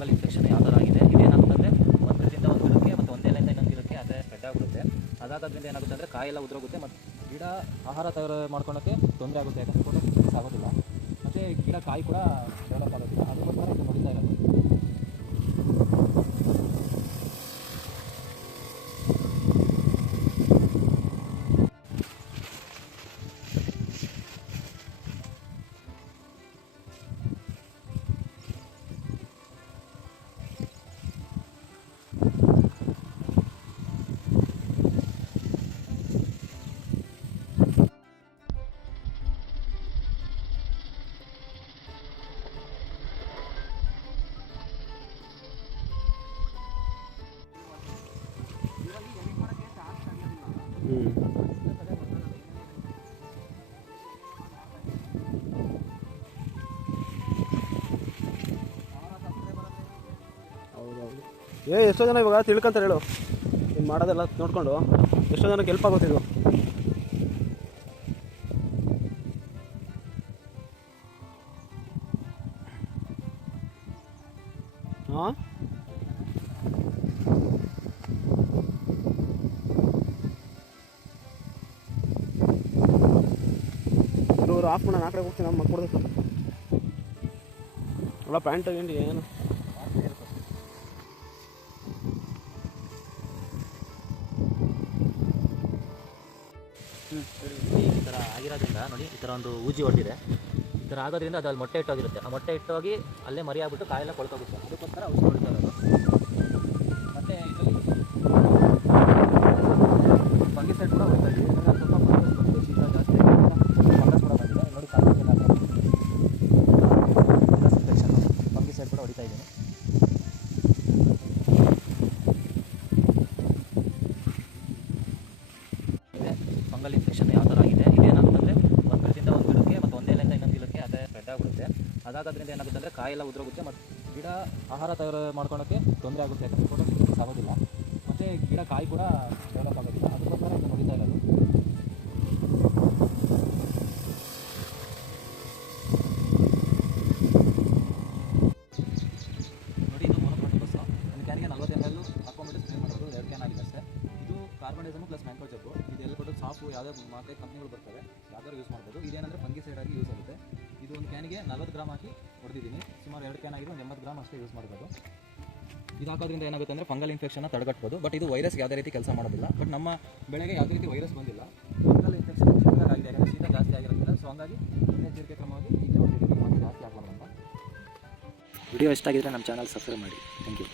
Fungal infection ಯಾವ ಥರ ಆಗಿದೆ ಇದೇನಾಗುತ್ತೆ ಅಂದರೆ ಒಂದು ಗಿಡದಿಂದ ಒಂದು ಗಿಡಕ್ಕೆ ಮತ್ತು ಒಂದೇ ಲೈನ್ ಇನ್ನೊಂದು ಗಿಡಕ್ಕೆ ಅದೇ ಸ್ಪ್ರೆಡ್ ಆಗಿಬಿಡುತ್ತೆ. ಅದಾಗೋದ್ರಿಂದ ಏನಾಗುತ್ತೆ ಅಂದರೆ ಕಾಯೆಲ್ಲ ಉದುರೋಗುತ್ತೆ ಮತ್ತು ಗಿಡ ಆಹಾರ ತಯಾರು ಮಾಡ್ಕೊಳ್ಳೋಕ್ಕೆ ತೊಂದರೆ ಆಗುತ್ತೆ, ಯಾಕಂದರೆ ಫೋಟೋ ಆಗೋದಿಲ್ಲ. ಮತ್ತು ಗಿಡ ಕಾಯಿ ಕೂಡ ಡೆವಲಪ್ ಆಗೋದಿಲ್ಲ, ಅದಕ್ಕೋಸ್ಕರ ಇದು ನೋಡ್ತಾ ಇರೋದು. ಹೌದೌದು ಏ, ಎಷ್ಟೋ ಜನ ಇವಾಗ ತಿಳ್ಕೊಂತಾರೆ ಹೇಳು. ನೀನು ಮಾಡೋದೆಲ್ಲ ನೋಡಿಕೊಂಡು. ಎಷ್ಟೋ ಜನಕ್ಕೆ ಹೆಲ್ಪ್ ಆಗುತ್ತೆ ಇದು. ಹಾಂ? ಇವರು ಆಫ್ ಮಾಡೋಣ, ಆ ಹೋಗ್ತೀನಿ ನಮ್ಮ ಮಕ್ಕಳು ಅಲ್ಲ ಪ್ಯಾಂಟ್ ತಗೊಂಡು ಏನು? ಈ ಥರ ಆಗಿರೋದ್ರಿಂದ ನೋಡಿ, ಈ ಥರ ಒಂದು ಊಜಿ ಹೊಡೆದಿದೆ ಈ ಥರ ಆಗೋದ್ರಿಂದ ಅದು ಅಲ್ಲಿ ಮೊಟ್ಟೆ ಇಟ್ಟೋಗಿರುತ್ತೆ ಆ ಮೊಟ್ಟೆ ಇಟ್ಟೋಗಿ ಅಲ್ಲೇ ಮರಿ ಆಗ್ಬಿಟ್ಟು ಕಾಯೆಲ್ಲ ಕೊಳ್ತೋಗುತ್ತೆ ಅದಕ್ಕೋಸ್ಕರ ಔಷಧಿ ಹೊಡಿತಾ ಇರೋದು. ಅದಾಗೋದ್ರಿಂದ ಏನಾಗುತ್ತೆ ಅಂದರೆ ಕಾಯೆಲ್ಲ ಉದುರೋಗುತ್ತೆ ಮತ್ತು ಗಿಡ ಆಹಾರ ತಯಾರು ಮಾಡ್ಕೊಳೋಕ್ಕೆ ತೊಂದರೆ ಆಗುತ್ತೆ ಯಾಕಂದರೆ ಫೋಟೋ ಆಗೋದಿಲ್ಲ. ಮತ್ತು ಗಿಡ ಕಾಯಿ ಕೂಡ ಡೆವಲಪ್ ಇದು ಕಾರ್ಬನೈಸಮ್ ಪ್ಲಸ್ ಮ್ಯಾಂಕೋ ಜಬ್ಬು ಇದು ಎಲ್ಲ ಕೊಟ್ಟು ಸಾಫು ಯಾವುದೇ ಮಾರ್ಕೆಟ್ ಕಂಪ್ನಿಗಳು ಬರ್ತವೆ ಯಾವ್ದಾದ್ರು ಯೂಸ್ ಮಾಡ್ಬೋದು. ಇದೇನಂದರೆ ಫಂಗಿಸೈಡ್ ಆಗಿ ಯೂಸ್ ಆಗುತ್ತೆ. ಇದು ಒಂದು ಕ್ಯಾನಿಗೆ ನಲ್ವತ್ತು ಗ್ರಾಮ್ ಹಾಕಿ ಹೊಡೆದಿದ್ದೀನಿ. ಸುಮಾರು ಎರಡು ಕ್ಯಾನ್ ಆಗಿರೋ ಒಂದು ಎಂಬತ್ತು ಗ್ರಾಮ್ ಅಷ್ಟೇ ಯೂಸ್ ಮಾಡ್ಬೋದು. ಇದು ಹಾಕೋದ್ರಿಂದ ಏನಾಗುತ್ತೆ ಅಂದರೆ ಫಂಗಲ್ ಇನ್ಫೆಕ್ಷನ್ನ ತಡೆಗಟ್ಬೋದು. ಬಟ್ ಇದು ವೈರಸ್ ಯಾವುದೇ ರೀತಿ ಕೆಲಸ ಮಾಡೋದಿಲ್ಲ. ಬಟ್ ನಮ್ಮ ಬೆಳೆಗೆ ಯಾವುದೇ ರೀತಿ ವೈರಸ್ ಬಂದಿಲ್ಲ. ಫಂಗಲ್ ಇನ್ಫೆಕ್ಷನ್ ಆಗಿದೆ, ಯಾಕಂದರೆ ಶೀತ ಜಾಸ್ತಿ ಆಗಿರೋದ್ರಿಂದ. ಸೊ ಹಂಗಾಗಿ ಮುನ್ನೆಚ್ಚರಿಕೆ ಕ್ರಮವಾಗಿ ಈ ಜವಾಬ್ದಾರಿ ಜಾಸ್ತಿ ಆಗಬಾರ್ದು ವಿಡಿಯೋ ಇಷ್ಟ ಆಗಿದ್ರೆ ನಮ್ಮ ಚಾನಲ್ ಸಬ್ಸ್ಕ್ರೈಬ್ ಮಾಡಿ. Thank you